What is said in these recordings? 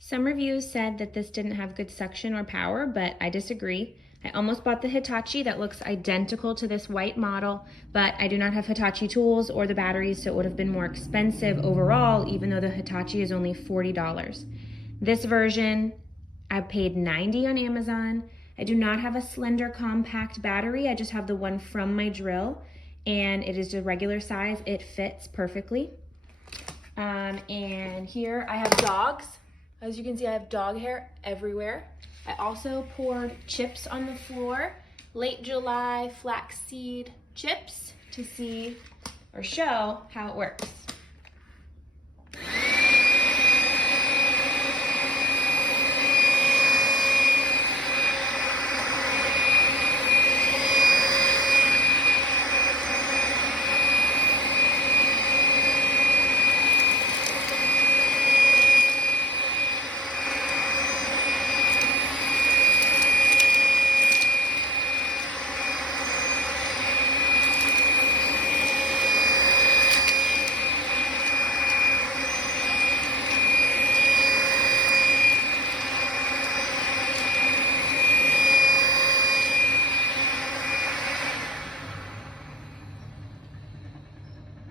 Some reviews said that this didn't have good suction or power, but I disagree. I almost bought the Hitachi that looks identical to this white model, but I do not have Hitachi tools or the batteries, so it would have been more expensive overall, even though the Hitachi is only $40. This version, I paid $90 on Amazon. I do not have a slender compact battery. I just have the one from my drill, and it is a regular size. It fits perfectly. And here I have dogs. As you can see, I have dog hair everywhere. I also poured chips on the floor, late July flaxseed chips, to see or show how it works.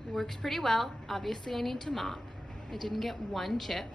Works pretty well. Obviously I need to mop. I didn't get one chip.